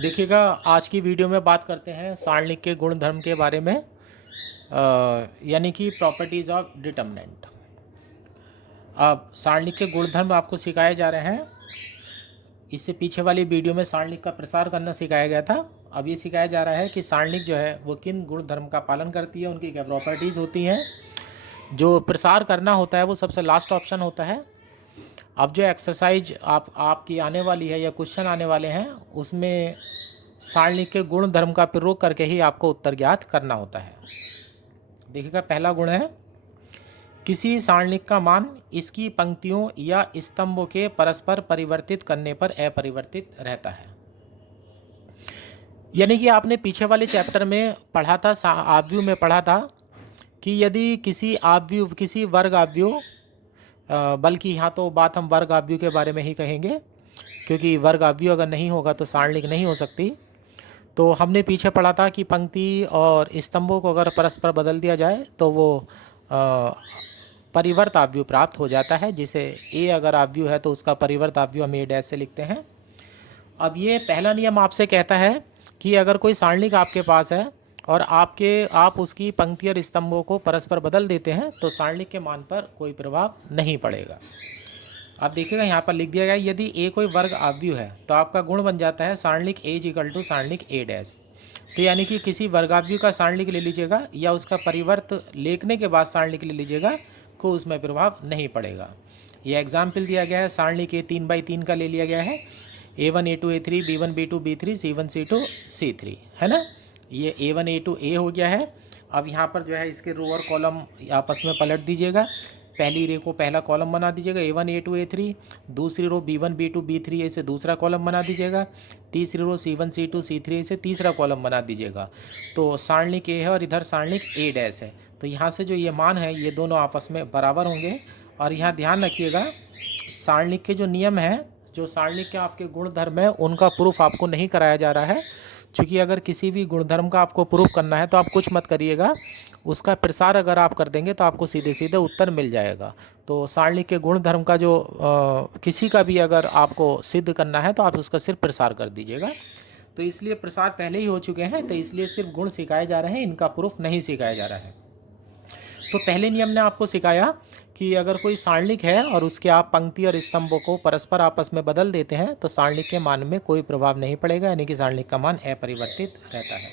देखिएगा, आज की वीडियो में बात करते हैं सारणिक के गुण धर्म के बारे में, यानी कि प्रॉपर्टीज़ ऑफ डिटर्मिनेंट। अब सारणिक के गुण धर्म आपको सिखाए जा रहे हैं। इससे पीछे वाली वीडियो में सारणिक का प्रसार करना सिखाया गया था। अब ये सिखाया जा रहा है कि सारणिक जो है वो किन गुण धर्म का पालन करती है, उनकी क्या प्रॉपर्टीज़ होती हैं। जो प्रसार करना होता है वो सबसे लास्ट ऑप्शन होता है। अब जो एक्सरसाइज आपकी आने वाली है या क्वेश्चन आने वाले हैं, उसमें सारणिक के गुण धर्म का प्रयोग करके ही आपको उत्तर ज्ञात करना होता है। देखिएगा, पहला गुण है किसी सारणिक का मान इसकी पंक्तियों या स्तंभों के परस्पर परिवर्तित करने पर अपरिवर्तित रहता है। यानी कि आपने पीछे वाले चैप्टर में पढ़ा था, आव्यूह में पढ़ा था कि यदि किसी आव्यूह, किसी वर्ग आव्यूह, बल्कि यहाँ तो बात हम वर्ग आव्यूह के बारे में ही कहेंगे, क्योंकि वर्ग आव्यूह अगर नहीं होगा तो सारणिक नहीं हो सकती। तो हमने पीछे पढ़ा था कि पंक्ति और स्तंभों को अगर परस्पर बदल दिया जाए तो वो परिवर्त आव्यूह प्राप्त हो जाता है, जिसे ए अगर आव्यूह है तो उसका परिवर्त आव्यूह हम ए डैश से लिखते हैं। अब ये पहला नियम आपसे कहता है कि अगर कोई सारणिक आपके पास है और आप उसकी पंक्ति और स्तंभों को परस्पर बदल देते हैं तो सारणिक के मान पर कोई प्रभाव नहीं पड़ेगा। आप देखिएगा, यहाँ पर लिख दिया गया यदि ए कोई वर्ग आव्यूह है तो आपका गुण बन जाता है सारणिक ए इज इक्वल टू सारणिक ए डैश। तो यानी कि किसी वर्गाव्यूह का सारणिक ले लीजिएगा या उसका परिवर्त लिखने के बाद सारणिक ले लीजिएगा, को उसमें प्रभाव नहीं पड़ेगा। यह एग्जाम्पल दिया गया है, सारणिक ए 3/3 का ले लिया गया है, A1 A2 A3 B1 B2 B3 C1 C2 C3, है ना। ये A1 A2 A हो गया है। अब यहाँ पर जो है इसके रो और कॉलम आपस में पलट दीजिएगा। पहली रे को पहला कॉलम बना दीजिएगा A1 A2 A3, दूसरी रो B1 B2 B3 से दूसरा कॉलम बना दीजिएगा, तीसरी रो C1 C2 C3 से तीसरा कॉलम बना दीजिएगा। तो सारणिक ए है और इधर सारणिक ए डैश है, तो यहाँ से जो ये मान है ये दोनों आपस में बराबर होंगे। और यहाँ ध्यान रखिएगा, सारणिक के जो नियम हैं, जो सारणिक के आपके गुणधर्म है, उनका प्रूफ आपको नहीं कराया जा रहा है। क्योंकि अगर किसी भी गुणधर्म का आपको प्रूफ करना है तो आप कुछ मत करिएगा, उसका प्रसार अगर आप कर देंगे तो आपको सीधे सीधे उत्तर मिल जाएगा। तो सारणिक के गुणधर्म का जो किसी का भी अगर आपको सिद्ध करना है तो आप उसका सिर्फ प्रसार कर दीजिएगा। तो इसलिए प्रसार पहले ही हो चुके हैं, तो इसलिए सिर्फ गुण सिखाए जा रहे हैं, इनका प्रूफ नहीं सिखाया जा रहा है। तो पहले नियम ने आपको सिखाया कि अगर कोई सारणिक है और उसके आप पंक्ति और स्तंभों को परस्पर आपस में बदल देते हैं तो सारणिक के मान में कोई प्रभाव नहीं पड़ेगा, यानी कि सारणिक का मान अपरिवर्तित रहता है।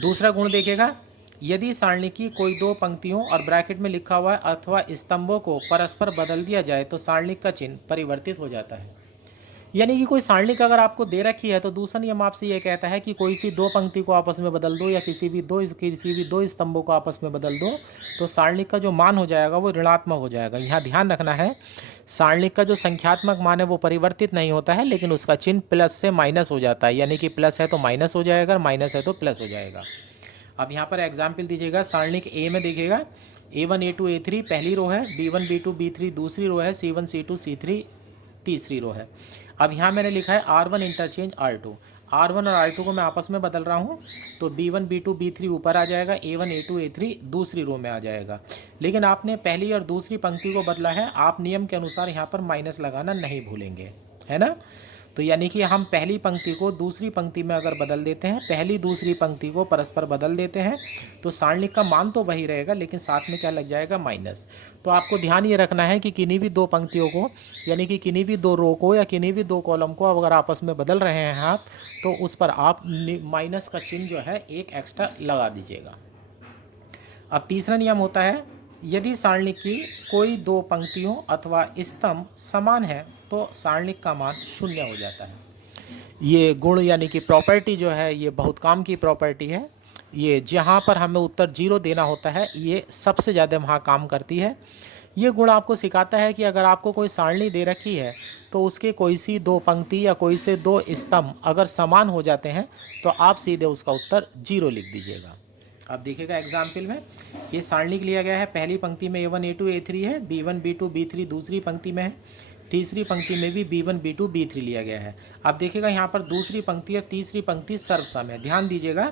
दूसरा गुण देखेगा, यदि सारणिक की कोई दो पंक्तियों और ब्रैकेट में लिखा हुआ अथवा स्तंभों को परस्पर बदल दिया जाए तो सारणिक का चिन्ह परिवर्तित हो जाता है। यानी कि कोई सारणिक अगर आपको दे रखी है तो दूसरा नियम आपसे ये कहता है कि कोई सी दो पंक्ति को आपस में बदल दो या किसी भी दो स्तंभों को आपस में बदल दो तो सारणिक का जो मान हो जाएगा वो ऋणात्मक हो जाएगा। यहाँ ध्यान रखना है, सारणिक का जो संख्यात्मक मान है वो परिवर्तित नहीं होता है, लेकिन उसका चिन्ह प्लस से माइनस हो जाता है। यानी कि प्लस है तो माइनस हो जाएगा, माइनस है तो प्लस हो जाएगा। अब यहाँ पर एग्जाम्पल दीजिएगा, सारणिक ए में देखिएगा A1 A2 A3 पहली रो है, B1 B2 B3 दूसरी रो है, C1 C2 C3 तीसरी रो है। अब यहाँ मैंने लिखा है R1 इंटरचेंज R1 और R2 को मैं आपस में बदल रहा हूँ, तो B1 B2 B3 ऊपर आ जाएगा, A1 A2 A3 दूसरी रो में आ जाएगा। लेकिन आपने पहली और दूसरी पंक्ति को बदला है, आप नियम के अनुसार यहाँ पर माइनस लगाना नहीं भूलेंगे, है ना। तो यानी कि हम पहली पंक्ति को दूसरी पंक्ति में अगर बदल देते हैं, पहली दूसरी पंक्ति को परस्पर बदल देते हैं तो सारणिक का मान तो वही रहेगा, लेकिन साथ में क्या लग जाएगा, माइनस। तो आपको ध्यान ये रखना है कि किन्हीं भी दो पंक्तियों को, यानी कि किन्हीं भी दो रो को या किन्हीं भी दो कॉलम को अगर आपस में बदल रहे हैं आप, तो उस पर आप माइनस का चिन्ह जो है एक एक्स्ट्रा लगा दीजिएगा। अब तीसरा नियम होता है, यदि सारणिक की कोई दो पंक्तियों अथवा स्तंभ समान है तो सारणिक का मान शून्य हो जाता है। ये गुण यानी कि प्रॉपर्टी जो है ये बहुत काम की प्रॉपर्टी है। ये जहाँ पर हमें उत्तर 0 देना होता है ये सबसे ज़्यादा वहाँ काम करती है। ये गुण आपको सिखाता है कि अगर आपको कोई सारणी दे रखी है तो उसके कोई सी दो पंक्ति या कोई से दो स्तंभ अगर समान हो जाते हैं तो आप सीधे उसका उत्तर 0 लिख दीजिएगा। अब देखिएगा एग्जाम्पल में, ये सारणी लिया गया है, पहली पंक्ति में A1 A2 A3 है, B1 B2 B3 दूसरी पंक्ति में है, तीसरी पंक्ति में भी B1 B2 B3 लिया गया है। अब देखिएगा यहाँ पर दूसरी पंक्ति और तीसरी पंक्ति सर्वसम है। ध्यान दीजिएगा,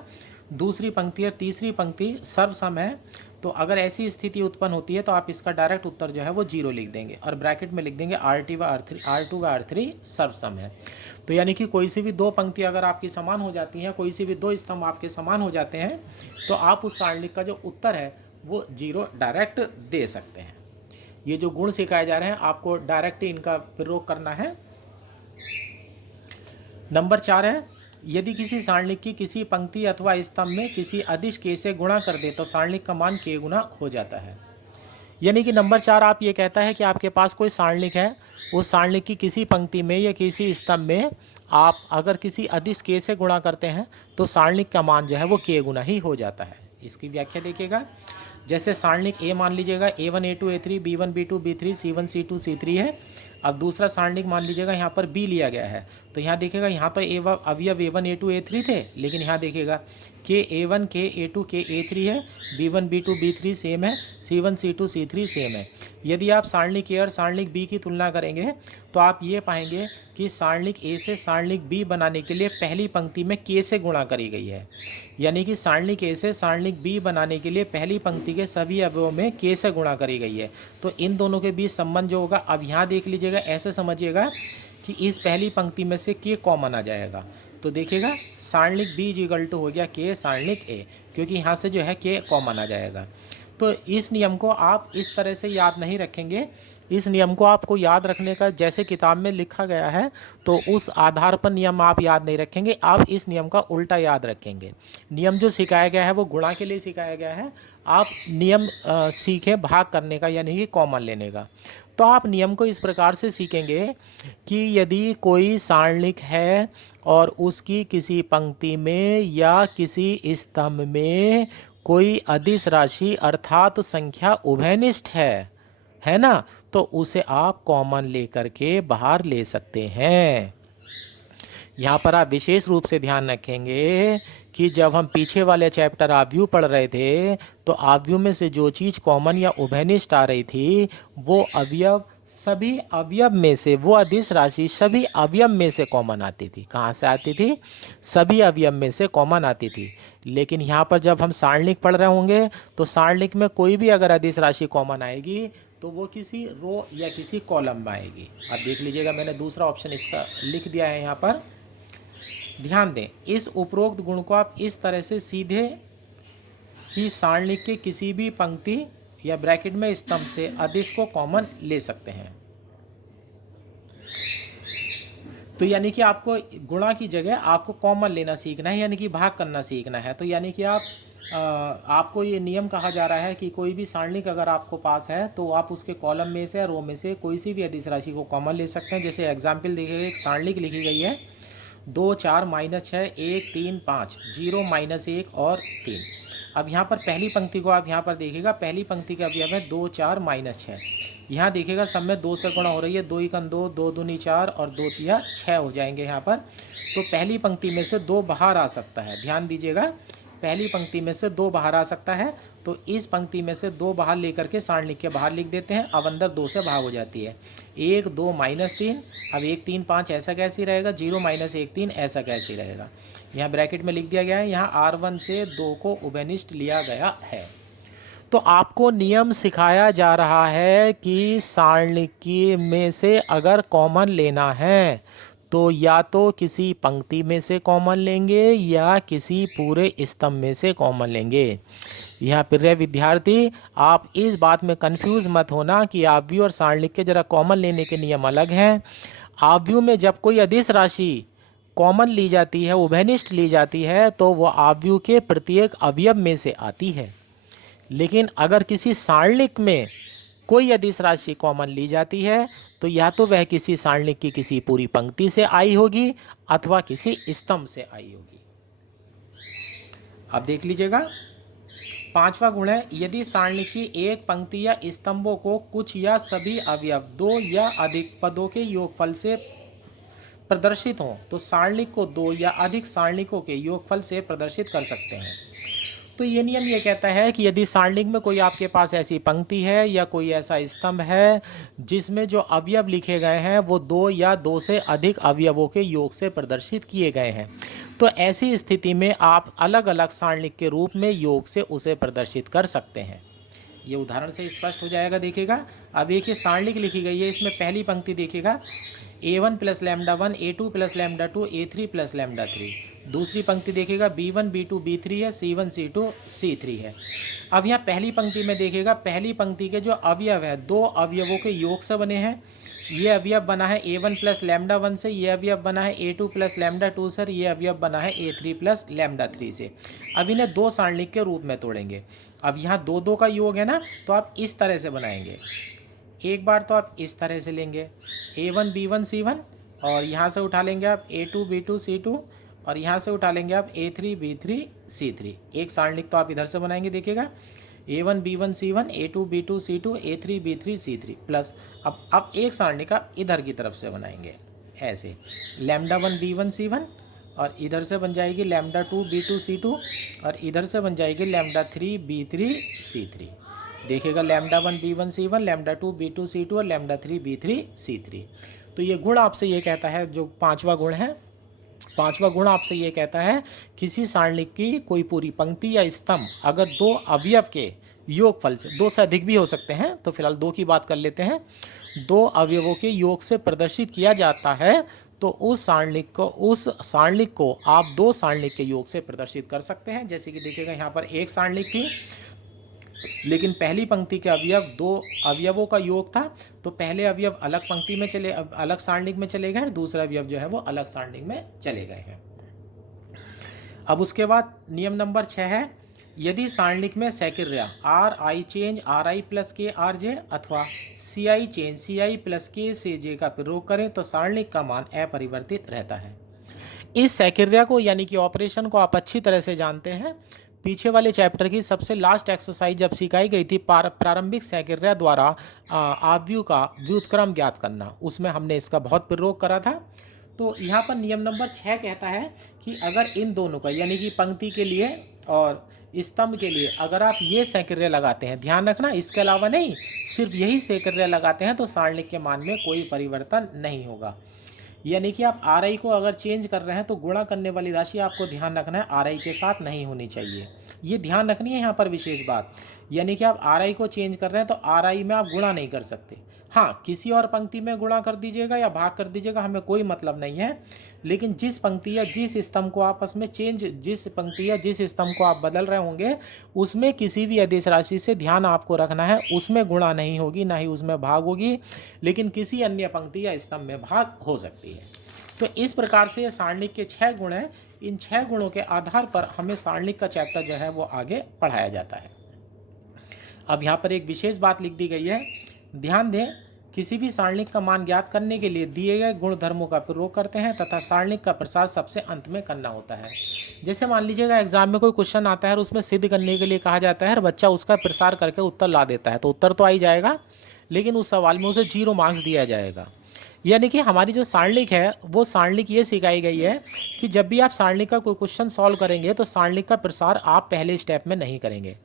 दूसरी पंक्ति और तीसरी पंक्ति सर्वसम है तो अगर ऐसी स्थिति उत्पन्न होती है तो आप इसका डायरेक्ट उत्तर जो है वो 0 लिख देंगे और ब्रैकेट में लिख देंगे R2/R3 सर्वसम है। तो यानी कि कोई सी भी दो पंक्ति अगर आपकी समान हो जाती हैं, कोई सी भी दो स्तंभ आपके समान हो जाते हैं, तो आप उस सारणिक का जो उत्तर है वो 0 डायरेक्ट दे सकते हैं। ये जो गुण सिखाए जा रहे हैं आपको डायरेक्ट इनका प्रयोग करना है। नंबर 4 है, यदि किसी सारणिक की किसी पंक्ति अथवा स्तंभ में किसी अदिश k से गुणा कर दे तो सारणिक का मान k गुना हो जाता है। यानी कि नंबर 4 आप ये कहता है कि आपके पास कोई सारणिक है, उस सारणिक की किसी पंक्ति में या किसी स्तंभ में आप अगर किसी अदिश k से गुणा करते हैं तो सारणिक का मान जो है वो k गुना ही हो जाता है। इसकी व्याख्या देखिएगा, जैसे सारणिक A मान लीजिएगा A1 A2 A3 B1 B2 B3 C1 C2 C3 है। अब दूसरा सारणिक मान लीजिएगा यहाँ पर B लिया गया है, तो यहाँ देखिएगा यहाँ तो अवयव A1 A2 A3 थे, लेकिन यहाँ देखिएगा K A1 K A2 K A3 है, B1 B2 B3 सेम है, C1 C2 C3 सेम है। यदि आप सारणिक A और सारणिक B की तुलना करेंगे तो आप ये पाएंगे कि सारणिक A से सारणिक B बनाने के लिए पहली पंक्ति में K से गुणा करी गई है। यानी कि सारणिक A से सारणिक B बनाने के लिए पहली पंक्ति के सभी अवयवों में K से गुणा करी गई है। तो इन दोनों के बीच संबंध जो होगा, अब यहाँ देख लीजिएगा, ऐसे समझिएगा कि इस पहली पंक्ति में से K कॉमन आ जाएगा। तो देखिएगा सारणिक B इक्वल टू हो गया K सारणिक A, क्योंकि यहाँ से जो है K कॉमन आ जाएगा। तो इस नियम को आप इस तरह से याद नहीं रखेंगे, इस नियम को आपको याद रखने का जैसे किताब में लिखा गया है तो उस आधार पर नियम आप याद नहीं रखेंगे, आप इस नियम का उल्टा याद रखेंगे। नियम जो सिखाया गया है वो गुणा के लिए सिखाया गया है, आप नियम सीखें भाग करने का, यानी कि कॉमन लेने का। तो आप नियम को इस प्रकार से सीखेंगे कि यदि कोई सारणिक है और उसकी किसी पंक्ति में या किसी स्तंभ में कोई अदिश राशि अर्थात संख्या उभयनिष्ठ है ना, तो उसे आप कॉमन लेकर के बाहर ले सकते हैं। यहाँ पर आप विशेष रूप से ध्यान रखेंगे कि जब हम पीछे वाले चैप्टर आव्यूह पढ़ रहे थे तो आव्यूह में से जो चीज़ कॉमन या उभयनिष्ठ आ रही थी वो अवयव सभी अवयव में से, वो अदिश राशि सभी अवयव में से कॉमन आती थी। कहाँ से आती थी? सभी अवयव में से कॉमन आती थी। लेकिन यहाँ पर जब हम सारणिक पढ़ रहे होंगे तो सारणिक में कोई भी अगर अदिश राशि कॉमन आएगी तो वो किसी रो या किसी कॉलम में आएगी। अब देख लीजिएगा, मैंने दूसरा ऑप्शन इसका लिख दिया है यहाँ पर, ध्यान दें। इस उपरोक्त गुण को आप इस तरह से सीधे ही सारणिक के किसी भी पंक्ति या ब्रैकेट में स्तंभ से अदिश को कॉमन ले सकते हैं। तो यानी कि आपको गुणा की जगह आपको कॉमन लेना सीखना है, यानी कि भाग करना सीखना है। तो यानी कि आपको ये नियम कहा जा रहा है कि कोई भी सारणिक अगर आपको पास है तो आप उसके कॉलम में से या रो में से कोई सी भी अदिश राशि को कॉमन ले सकते हैं। जैसे एग्जाम्पल देखिए, एक सारणिक लिखी गई है 2 4 -6 1 3 5 0 -1 और 3। अब यहाँ पर पहली पंक्ति को आप यहाँ पर देखिएगा, पहली पंक्ति का अवयव है 2 4 -6। यहाँ देखिएगा सब में 2 से गुणा हो रही है, 2 × 2 2 दूनी 4 और 2 × 6 हो जाएंगे यहाँ पर। तो पहली पंक्ति में से 2 बाहर आ सकता है, ध्यान दीजिएगा, पहली पंक्ति में से 2 बाहर आ सकता है। तो इस पंक्ति में से 2 बाहर लेकर के सारणिक के बाहर लिख देते हैं। अब अंदर 2 से भाग हो जाती है, 1 2 -3। अब 1 3 5 ऐसा कैसे रहेगा, 0 -1 3 ऐसा कैसे रहेगा। यहाँ ब्रैकेट में लिख दिया गया है, यहाँ R1 से 2 को उभयनिष्ठ लिया गया है। तो आपको नियम सिखाया जा रहा है कि सारणिक में से अगर कॉमन लेना है तो या तो किसी पंक्ति में से कॉमन लेंगे या किसी पूरे स्तंभ में से कॉमन लेंगे। यहाँ प्रिय विद्यार्थी, आप इस बात में कंफ्यूज मत होना कि आव्यूह और सारणिक के जरा कॉमन लेने के नियम अलग हैं। आव्यूह में जब कोई अदिश राशि कॉमन ली जाती है, उभयनिष्ठ ली जाती है, तो वो आव्यूह के प्रत्येक अवयव में से आती है। लेकिन अगर किसी सारणिक में कोई अदिश राशि कॉमन ली जाती है तो या तो वह किसी सारणिक की किसी पूरी पंक्ति से आई होगी अथवा किसी स्तंभ से आई होगी। अब देख लीजिएगा, 5वां गुण है, यदि सारणिक की एक पंक्ति या स्तंभों को कुछ या सभी अवयव 2 या अधिक पदों के योगफल से प्रदर्शित हों तो सारणिक को 2 या अधिक सारणिकों के योगफल से प्रदर्शित कर सकते हैं। तो ये नियम ये कहता है कि यदि सारणिक में कोई आपके पास ऐसी पंक्ति है या कोई ऐसा स्तंभ है जिसमें जो अवयव लिखे गए हैं वो 2 या 2 से अधिक अवयवों के योग से प्रदर्शित किए गए हैं, तो ऐसी स्थिति में आप अलग अलग सारणिक के रूप में योग से उसे प्रदर्शित कर सकते हैं। ये उदाहरण से स्पष्ट हो जाएगा। देखिएगा अब एक ये सारणिक लिखी गई है, इसमें पहली पंक्ति देखिएगा a1 plus lambda 1, a2 plus lambda 2, a3 plus lambda 3। दूसरी पंक्ति देखिएगा b1 b2 b3 है, c1 c2 c3 है। अब यहाँ पहली पंक्ति में देखिएगा, पहली पंक्ति के जो अवयव है दो अवयवों के योग से बने हैं। ये अवयव बना है a1 प्लस लैम्डा 1 से, ये अवयव बना है a2 प्लस लैम्डा 2 से, ये अवयव बना है a3 प्लस लैम्डा 3 से। अब इन्हें दो सारणिक के रूप में तोड़ेंगे। अब यहाँ दो दो का योग है ना, तो आप इस तरह से बनाएंगे। एक बार तो आप इस तरह से लेंगे a1 b1 c1, और यहाँ से उठा लेंगे आप a2 b2 c2, और यहाँ से उठा लेंगे आप a3 b3 c3। एक सारणिक तो आप इधर से बनाएंगे। देखिएगा a1 b1 c1, a2 b2 c2, a3 b3 c3 plus अब एक सारणिक आप इधर की तरफ से बनाएंगे ऐसे, लैम्डा 1 b1 c1, और इधर से बन जाएगी लैम्डा 2 b2 c2, और इधर से बन जाएगी लैम्डा 3 b3 c3। देखिएगा lambda 1 b1 c1, lambda 2 b2 c2 और लैम्डा 3 b3 c3। तो ये गुण आपसे ये कहता है, जो पांचवा गुण है, पांचवा गुण आपसे ये कहता है किसी सारणिक की कोई पूरी पंक्ति या स्तंभ अगर दो अवयव के योगफल से, दो से अधिक भी हो सकते हैं, तो फिलहाल दो की बात कर लेते हैं, दो अवयवों के योग से प्रदर्शित किया जाता है, तो उस सारणिक को आप दो सारणिक के योग से प्रदर्शित कर सकते हैं। जैसे कि देखिएगा यहाँ पर एक सारणिक थी, लेकिन पहली पंक्ति के अवयव दो अवयवों का योग था, तो पहले अवयव अलग पंक्ति में चले, अलग सारणिक में चले गए, और दूसरा अवयव जो है वो अलग सारणिक में चले गए हैं। अब उसके बाद नियम नंबर 6 है, यदि सारणिक में सैकर्या R I change R I plus K R J अथवा C I change C I plus के से जे का प्रयोग करें तो सारणिक का मान अपरिवर्तित रहता है। इस सैकर्या को यानी कि ऑपरेशन को आप अच्छी तरह से जानते हैं। पीछे वाले चैप्टर की सबसे लास्ट एक्सरसाइज जब सिखाई गई थी प्रारंभिक सैकर्या द्वारा आव्यूह का व्युत्क्रम ज्ञात करना, उसमें हमने इसका बहुत प्रयोग करा था। तो यहाँ पर नियम नंबर 6 कहता है कि अगर इन दोनों का यानी कि पंक्ति के लिए और स्तंभ के लिए अगर आप ये सैकर्या लगाते हैं, ध्यान रखना इसके अलावा नहीं, सिर्फ यही सैकर्या लगाते हैं, तो सारणिक के मान में कोई परिवर्तन नहीं होगा। यानी कि आप आर आई को अगर चेंज कर रहे हैं तो गुणा करने वाली राशि आपको ध्यान रखना है आर आई के साथ नहीं होनी चाहिए, ये ध्यान रखनी है यहाँ पर विशेष बात। यानी कि आप आर आई को चेंज कर रहे हैं तो आर आई में आप गुणा नहीं कर सकते। हाँ, किसी और पंक्ति में गुणा कर दीजिएगा या भाग कर दीजिएगा, हमें कोई मतलब नहीं है, लेकिन जिस पंक्ति या जिस स्तंभ को आपस में जिस पंक्ति या जिस स्तंभ को आप बदल रहे होंगे उसमें किसी भी अदिश राशि से ध्यान आपको रखना है, उसमें गुणा नहीं होगी, ना ही उसमें भाग होगी, लेकिन किसी अन्य पंक्ति या स्तंभ में भाग हो सकती है। तो इस प्रकार से ये सारणिक के 6 गुण हैं। इन 6 गुणों के आधार पर हमें सारणिक का चैप्टर जो है वो आगे पढ़ाया जाता है। अब यहाँ पर एक विशेष बात लिख दी गई है, ध्यान दें, किसी भी सारणिक का मान ज्ञात करने के लिए दिए गए गुण धर्मों का प्रयोग करते हैं तथा सारणिक का प्रसार सबसे अंत में करना होता है। जैसे मान लीजिएगा एग्जाम में कोई क्वेश्चन आता है और उसमें सिद्ध करने के लिए कहा जाता है और बच्चा उसका प्रसार करके उत्तर ला देता है, तो उत्तर तो आ ही जाएगा, लेकिन उस सवाल में उसे 0 मार्क्स दिया जाएगा। यानी कि हमारी जो सारणिक है वो सारणिक ये सिखाई गई है कि जब भी आप सारणिक का कोई क्वेश्चन सॉल्व करेंगे तो सारणिक का प्रसार आप पहले स्टेप में नहीं करेंगे।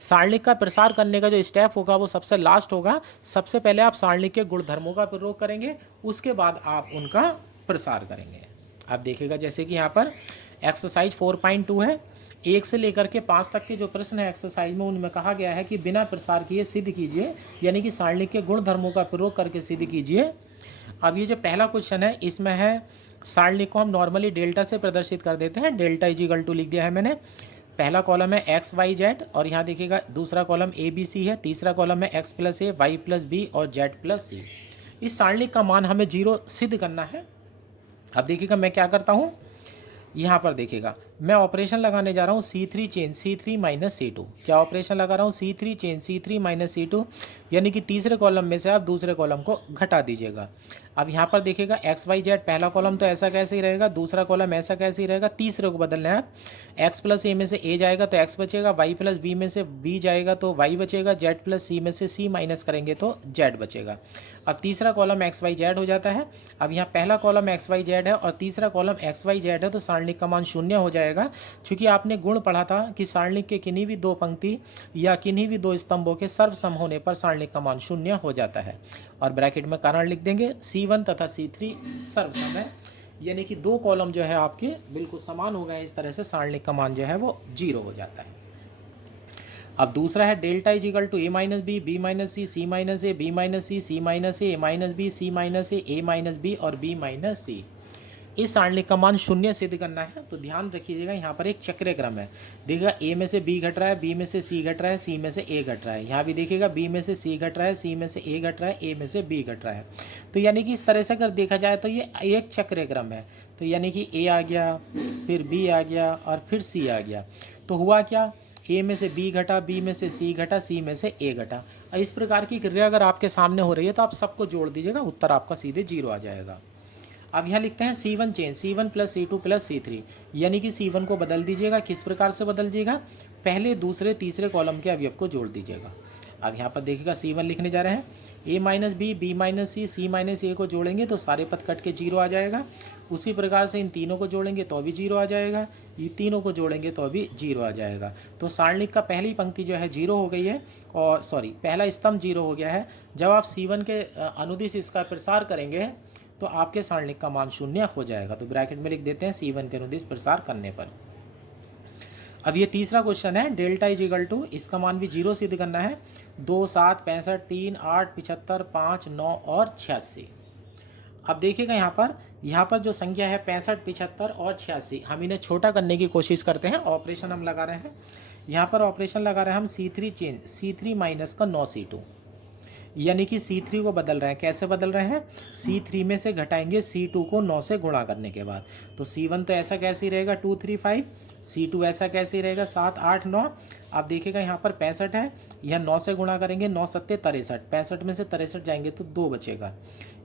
सारणिक का प्रसार करने का जो स्टेप होगा वो सबसे लास्ट होगा। सबसे पहले आप सारणिक के गुणधर्मों का प्रयोग करेंगे, उसके बाद आप उनका प्रसार करेंगे। आप देखिएगा जैसे कि यहाँ पर एक्सरसाइज 4.2 है, 1 से लेकर के 5 तक के जो प्रश्न है एक्सरसाइज में, उनमें कहा गया है कि बिना प्रसार किए सिद्ध कीजिए, यानी कि सारणिक के गुण धर्मों का प्रयोग करके सिद्ध कीजिए। अब ये जो पहला क्वेश्चन है इसमें है सारणिक को हम नॉर्मली डेल्टा से प्रदर्शित कर देते हैं, डेल्टा इज इक्वल टू लिख दिया है मैंने। पहला कॉलम है एक्स वाई जेड और यहाँ देखिएगा दूसरा कॉलम ए बी सी है, तीसरा कॉलम है एक्स प्लस ए वाई प्लस बी और जेड प्लस सी। इस सारणिक का मान हमें 0 सिद्ध करना है। अब देखिएगा मैं क्या करता हूँ, यहाँ पर देखिएगा मैं ऑपरेशन लगाने जा रहा हूँ C3 change C3 minus C2। क्या ऑपरेशन लगा रहा हूँ, C3 change C3 minus C2, यानी कि तीसरे कॉलम में से आप दूसरे कॉलम को घटा दीजिएगा। अब यहाँ पर देखिएगा एक्स वाई जेड, पहला कॉलम तो ऐसा कैसे ही रहेगा, दूसरा कॉलम ऐसा कैसे ही रहेगा, तीसरे को बदलना है। एक्स प्लस ए में से ए जाएगा तो एक्स बचेगा, वाई प्लस बी में से बी जाएगा तो वाई बचेगा, जेड प्लस सी में से सी माइनस करेंगे तो जेड बचेगा। अब तीसरा कॉलम एक्स वाई जेड हो जाता है। अब यहाँ पहला कॉलम एक्स वाई जेड है और तीसरा कॉलम एक्स वाई जेड है, तो सारणिक का मान 0 हो जाएगा। चूँकि आपने गुण पढ़ा था कि सारणिक के किन्हीं भी 2 पंक्ति या किन्हीं भी 2 स्तंभों के सर्वसम होने पर सारणिक का मान 0 हो जाता है। और ब्रैकेट में कारण लिख देंगे, C1 तथा C3 सर्वसम है, यानी कि 2 कॉलम जो है आपके बिल्कुल समान हो गए। इस तरह से सारणिक का मान जो है वो 0 हो जाता है। अब दूसरा है delta is equal to A minus B minus C minus A B minus C minus A minus B C minus A minus B और बी माइनस सी। इस सारणिक का मान शून्य सिद्ध करना है। तो ध्यान रखिएगा यहाँ पर एक चक्रीय क्रम है। देखिएगा ए में से बी घट रहा है, बी में से सी घट रहा है, सी में से ए घट रहा है। यहाँ भी देखिएगा बी में से सी घट रहा है, सी में से ए घट रहा है, ए में से बी घट रहा है। तो यानी कि इस तरह से अगर देखा जाए तो ये एक चक्रीय क्रम है। तो यानी कि ए आ गया, फिर बी आ गया और फिर सी आ गया। तो हुआ क्या, ए में से बी घटा, बी में से सी घटा, सी में से ए घटा। इस प्रकार की क्रिया अगर आपके सामने हो रही है तो आप सबको जोड़ दीजिएगा, उत्तर आपका सीधे 0 आ जाएगा। अब यहाँ लिखते हैं C1 change, C1 plus C2 plus C3, यानी कि C1 को बदल दीजिएगा। किस प्रकार से बदल दीजिएगा, पहले दूसरे तीसरे कॉलम के अवयव को जोड़ दीजिएगा। अब यहाँ पर देखिएगा C1 लिखने जा रहे हैं, A minus B minus C minus A को जोड़ेंगे तो सारे पद कट के 0 आ जाएगा। उसी प्रकार से इन तीनों को जोड़ेंगे तो भी 0 आ जाएगा, ये तीनों को जोड़ेंगे तो भी 0 आ जाएगा। तो सारणिक का पहली पंक्ति जो है 0 हो गई है, और पहला स्तंभ 0 हो गया है। जब आप C1 के अनुदिश इसका प्रसार करेंगे तो आपके सारणिक का मान 0 हो जाएगा। तो ब्रैकेट में लिख देते हैं C1 के अनुदिश प्रसार करने पर। अब ये तीसरा क्वेश्चन है, डेल्टा इज इक्वल टू, इसका मान भी 0 सिद्ध करना है। 2 7 65 3 8 75 5 9 और 86। अब देखिएगा यहाँ पर जो संख्या है 65 75 और 86, हम इन्हें छोटा करने की कोशिश करते हैं। ऑपरेशन हम लगा रहे हैं, यहाँ पर ऑपरेशन लगा रहे हैं हम C3 चेंज, C3 माइनस का 9 C2, यानी कि C3 को बदल रहे हैं। कैसे बदल रहे हैं, C3 में से घटाएंगे C2 को 9 से गुणा करने के बाद। तो C1 तो ऐसा कैसे ही रहेगा 2 3 5, C2 ऐसा कैसे ही रहेगा 7 8 9। आप देखिएगा यहाँ पर 65 है, यह 9 से गुणा करेंगे, 9 सत्ते 63, 65 में से 63 जाएंगे तो 2 बचेगा।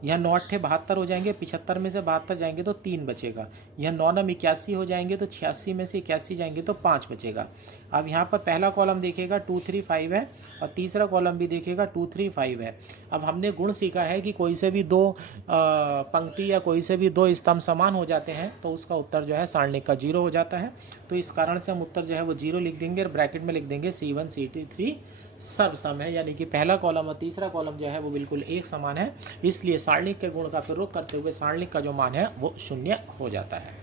यह 9 अट्ठे 72 हो जाएंगे, 75 में से 72 जाएंगे तो 3 बचेगा। यह 9 9 81 हो जाएंगे, तो 86 में से 81 जाएंगे तो 5 बचेगा। अब यहाँ पर पहला कॉलम देखिएगा 2 3 5 है, और तीसरा कॉलम भी देखिएगा 2 3 5 है। अब हमने गुण सीखा है कि कोई से भी दो पंक्ति या कोई से भी दो स्तंभ समान हो जाते हैं तो उसका उत्तर जो है सारणिक का 0 हो जाता है। तो इस कारण से हम उत्तर जो है वो 0 लिख देंगे, और ब्रैकेट में लिख देंगे C1 C3 सर्वसम है, यानी कि पहला कॉलम और तीसरा कॉलम जो है वो बिल्कुल एक समान है। इसलिए सारणिक के गुण का प्रयोग करते हुए सारणिक का जो मान है वो 0 हो जाता है।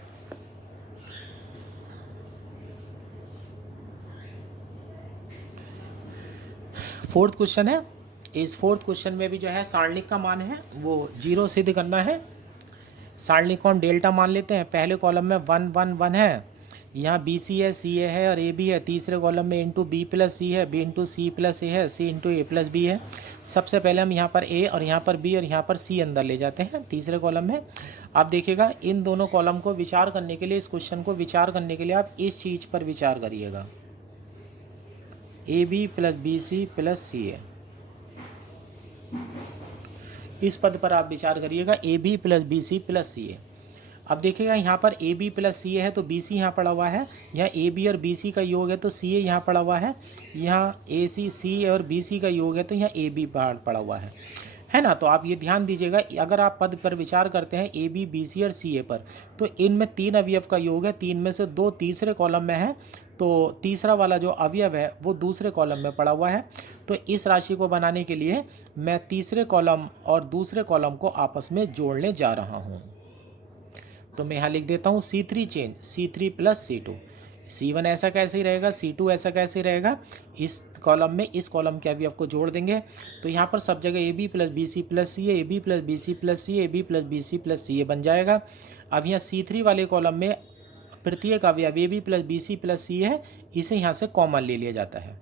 फोर्थ क्वेश्चन है, इस फोर्थ क्वेश्चन में भी जो है सारणिक का मान है वो 0 सिद्ध करना है। सारणिक को हम डेल्टा मान लेते हैं। पहले कॉलम में 1 1 1 है, यहाँ बी सी है, सी ए है और ए बी है। तीसरे कॉलम में इंटू बी प्लस सी है, बी इंटू सी प्लस ए है, सी इंटू ए प्लस बी है। सबसे पहले हम यहाँ पर ए और यहाँ पर बी और यहाँ पर सी अंदर ले जाते हैं तीसरे कॉलम में। आप देखिएगा इन दोनों कॉलम को विचार करने के लिए, इस क्वेश्चन को विचार करने के लिए आप इस चीज़ पर विचार करिएगा, A B plus B C plus C A. इस पद पर आप विचार करिएगा, A B plus B C plus C A. अब देखिएगा यहाँ पर ए बी प्लस सी ए है तो बी सी यहाँ पड़ा हुआ है, यहाँ ए बी और बी सी का योग है तो सी ए यहाँ पड़ा हुआ है, यहाँ ए सी और बी सी का योग है तो यहाँ ए बी पड़ा हुआ है ना। तो आप ये ध्यान दीजिएगा, अगर आप पद पर विचार करते हैं ए बी बी सी और सी ए पर, तो इनमें 3 अवयव का योग है, 3 में से 2 तीसरे कॉलम में है, तो तीसरा वाला जो अवयव है वो दूसरे कॉलम में पड़ा हुआ है। तो इस राशि को बनाने के लिए मैं तीसरे कॉलम और दूसरे कॉलम को आपस में जोड़ने जा रहा हूँ। तो मैं यहाँ लिख देता हूँ C3 change, C3 plus C2। C1 ऐसा कैसे ही रहेगा, C2 ऐसा कैसे रहेगा, इस कॉलम में इस कॉलम के अवयव को जोड़ देंगे। तो यहाँ पर सब जगह A B plus B C plus C A B plus B C plus C A B plus B C plus C A बन जाएगा। अब यहाँ C3 वाले कॉलम में प्रत्येक अवयव A B plus B C plus C है, इसे यहाँ से कॉमन ले लिया जाता है,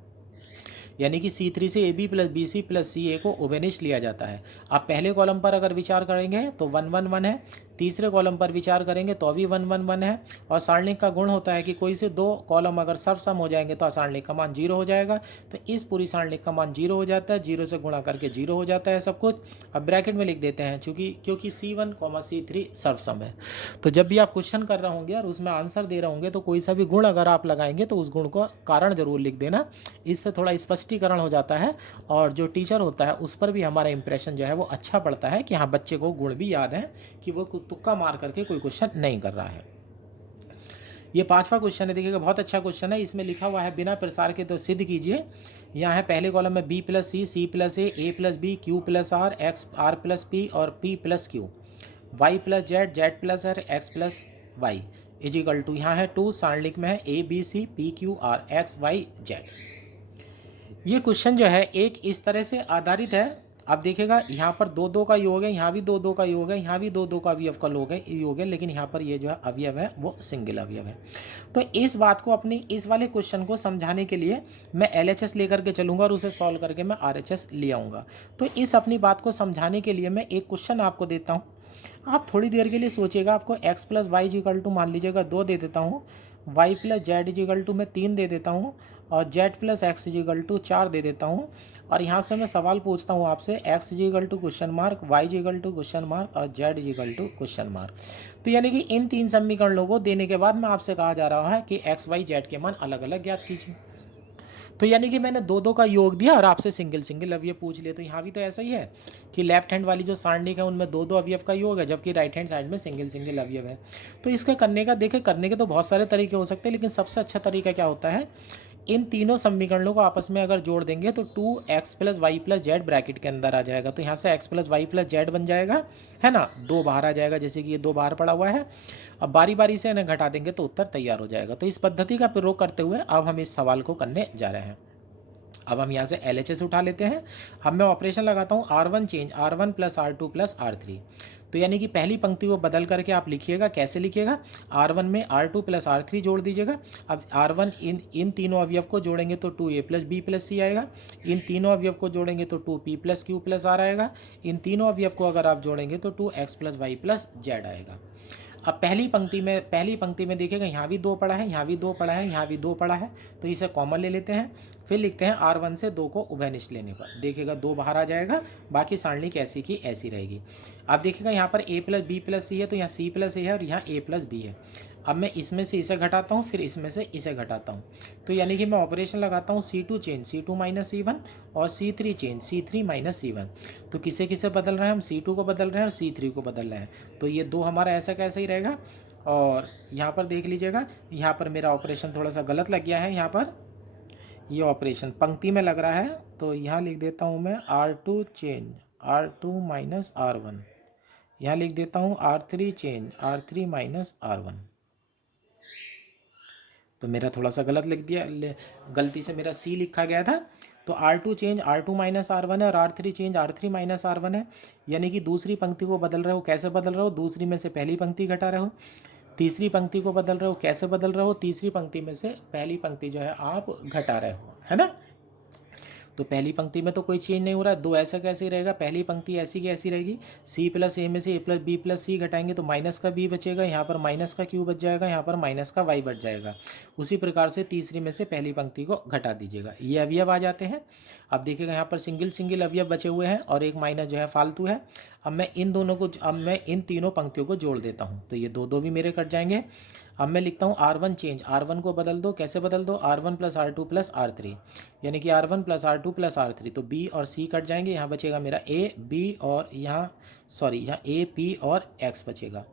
यानी कि C3 से A B plus B C plus C A को उभयनिष्ठ लिया जाता है। अब पहले कॉलम पर अगर विचार करेंगे तो 1 1 1 है, तीसरे कॉलम पर विचार करेंगे तो भी 1 1 1 है। और सारणिक का गुण होता है कि कोई से 2 कॉलम अगर सर्वसम हो जाएंगे तो सारणिक का मान 0 हो जाएगा। तो इस पूरी सारणिक का मान 0 हो जाता है, 0 से गुणा करके 0 हो जाता है सब कुछ। अब ब्रैकेट में लिख देते हैं क्योंकि C1, C3 सर्वसम है। तो जब भी आप क्वेश्चन कर रहे होंगे और उसमें आंसर दे रहे होंगे तो कोई सा भी गुण अगर आप लगाएंगे तो उस गुण को कारण जरूर लिख देना, इससे थोड़ा स्पष्टीकरण हो जाता है और जो टीचर होता है उस पर भी हमारा इंप्रेशन जो है वो अच्छा पड़ता है कि हाँ बच्चे को गुण भी याद है, कि वो तुक्का मार करके कोई क्वेश्चन नहीं कर रहा है। ये 5वां क्वेश्चन है, देखिएगा बहुत अच्छा क्वेश्चन है। इसमें लिखा हुआ है बिना प्रसार के तो सिद्ध कीजिए। यहाँ है पहले कॉलम में B plus C plus A plus B, Q plus R, X R plus P और P plus Q, Y plus Z, Z plus R, X plus Y is equal to, यहाँ है 2, सारणिक में है A B C P Q R X Y Z. ये question जो है एक इस तरह से आधारित है। आप देखिएगा यहाँ पर दो दो का योग है, यहाँ भी दो दो का योग है, यहाँ भी दो दो का अवयव का योग है, लेकिन यहाँ पर ये जो है अवयव है वो सिंगल अवयव है। तो इस बात को अपनी इस वाले क्वेश्चन को समझाने के लिए मैं LHS लेकर के चलूँगा और उसे सॉल्व करके मैं RHS ले आऊँगा। तो इस अपनी बात को समझाने के लिए मैं एक क्वेश्चन आपको देता हूँ, आप थोड़ी देर के लिए सोचिएगा। आपको x plus Y is equal to मान लीजिएगा 2 दे देता हूँ, y plus Z is equal to मैं 3 दे देता हूँ, और z plus X is equal to 4 दे देता हूँ। और यहाँ से मैं सवाल पूछता हूँ आपसे, x is equal to question mark, y is equal to question mark और z is equal to question mark. तो यानी कि इन 3 समीकरणों को देने के बाद में आपसे कहा जा रहा है कि x y z के मान अलग अलग ज्ञात कीजिए। तो यानी कि मैंने दो दो का योग दिया और आपसे सिंगल सिंगल अवयव पूछ लिए। तो यहाँ भी तो ऐसा ही है कि लेफ्ट हैंड वाली जो सारणिक है उनमें दो दो अवयव का योग है, जबकि राइट हैंड साइड में सिंगल सिंगल अवयव है। तो इसका करने का देखें, करने के तो बहुत सारे तरीके हो सकते हैं, लेकिन सबसे अच्छा तरीका क्या होता है, इन तीनों समीकरणों को आपस में अगर जोड़ देंगे तो 2x plus Y plus Z bracket के अंदर आ जाएगा। तो यहाँ से x plus Y plus Z बन जाएगा, है ना, 2 बाहर आ जाएगा, जैसे कि ये 2 बाहर पड़ा हुआ है। अब बारी बारी से इन्हें घटा देंगे तो उत्तर तैयार हो जाएगा। तो इस पद्धति का प्रयोग करते हुए अब हम इस सवाल को करने जा रहे हैं। अब हम यहाँ से LHS उठा लेते हैं। अब मैं ऑपरेशन लगाता हूँ R1 change R1 plus R2 plus R3। तो यानी कि पहली पंक्ति को बदल करके आप लिखिएगा, कैसे लिखिएगा, R1 में R2 प्लस R3 जोड़ दीजिएगा। अब R1 इन तीनों अवयव को जोड़ेंगे तो 2a plus b plus c आएगा। इन तीनों अवयव को जोड़ेंगे तो 2p plus q plus r आएगा। इन तीनों अवयव को अगर आप जोड़ेंगे तो 2x plus Y plus Z आएगा। अब पहली पंक्ति में देखिएगा, यहाँ भी 2 पड़ा है, यहाँ भी 2 पड़ा है, यहाँ भी 2 पड़ा है, तो इसे कॉमन ले लेते हैं। फिर लिखते हैं R1 से 2 को उभयनिष्ठ लेने पर, देखिएगा 2 बाहर आ जाएगा, बाकी सारणी कैसी की ऐसी रहेगी। अब देखिएगा यहाँ पर a plus B plus C है, तो यहाँ c प्लस a है और यहाँ a प्लस बी है। अब मैं इसमें से इसे घटाता हूँ, फिर इसमें से इसे घटाता हूँ। तो यानी कि मैं ऑपरेशन लगाता हूँ C2 change C2 minus C1 और C3 change C3 minus C1। तो किसे किसे बदल रहे हैं हम, C2 को बदल रहे हैं और C3 को बदल रहे हैं। तो ये 2 हमारा ऐसा कैसे ही रहेगा। और यहाँ पर देख लीजिएगा, यहाँ पर मेरा ऑपरेशन थोड़ा सा गलत लग गया है। यहाँ पर ये ऑपरेशन पंक्ति में लग रहा है, तो यहाँ लिख देता हूँ मैं R2 change R2 minus R1। यहाँ लिख देता हूँ R3 change R3 minus R1। तो मेरा थोड़ा सा गलत लिख दिया, गलती से मेरा C लिखा गया था। तो R2 change R2 minus R1 है और R3 change R3 minus R1 है। यानी कि दूसरी पंक्ति को बदल रहे हो, कैसे बदल रहे हो, दूसरी में से पहली पंक्ति घटा रहे हो। तीसरी पंक्ति को बदल रहे हो, कैसे बदल रहे हो, तीसरी पंक्ति में से पहली पंक्ति जो है आप घटा रहे हो, है ना। तो पहली पंक्ति में तो कोई चेंज नहीं हो रहा है, 2 ऐसा कैसे ही रहेगा, पहली पंक्ति ऐसी की ऐसी रहेगी। c प्लस ए में से a प्लस बी प्लस सी घटाएंगे तो माइनस का b बचेगा, यहाँ पर माइनस का q बच जाएगा, यहाँ पर माइनस का y बच जाएगा। उसी प्रकार से तीसरी में से पहली पंक्ति को घटा दीजिएगा, ये अवयव आ जाते हैं। अब देखिएगा यहाँ पर सिंगल सिंगल अवयव बचे हुए हैं और एक माइनस जो है फालतू है। अब मैं इन तीनों पंक्तियों को जोड़ देता हूँ, तो ये 2 2 भी मेरे कट जाएंगे। अब मैं लिखता हूँ R1 चेंज, R1 को बदल दो, कैसे बदल दो, R1 plus R2 plus R3, यानी कि R1 plus R2 plus R3। तो B और C कट जाएंगे, यहाँ बचेगा मेरा A B और यहाँ A P और X बचेगा।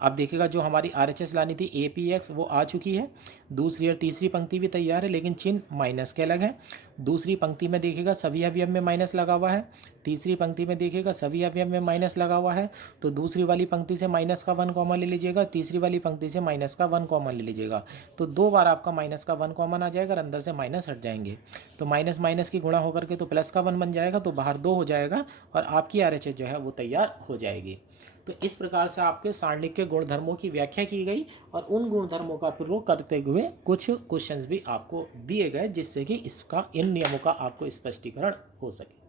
अब देखिएगा जो हमारी RHS लानी थी APX वो आ चुकी है। दूसरी और तीसरी पंक्ति भी तैयार है, लेकिन चिन्ह माइनस के अलग है। दूसरी पंक्ति में देखिएगा सभी अवयव में माइनस लगा हुआ है, तीसरी पंक्ति में देखिएगा सभी अवयव में माइनस लगा हुआ है। तो दूसरी वाली पंक्ति से माइनस का 1 कॉमन ले लीजिएगा, तीसरी वाली पंक्ति से माइनस का 1 कॉमन ले लीजिएगा। तो 2 बार आपका माइनस का 1 कॉमन आ जाएगा और अंदर से माइनस हट जाएंगे। तो माइनस माइनस की गुणा होकर के तो प्लस का 1 बन जाएगा, तो बाहर 2 हो जाएगा और आपकी RHS जो है वो तैयार हो जाएगी। तो इस प्रकार से आपके सारणिक के गुणधर्मों की व्याख्या की गई और उन गुणधर्मों का प्रयोग करते हुए कुछ क्वेश्चंस भी आपको दिए गए, जिससे कि इन नियमों का आपको स्पष्टीकरण हो सके।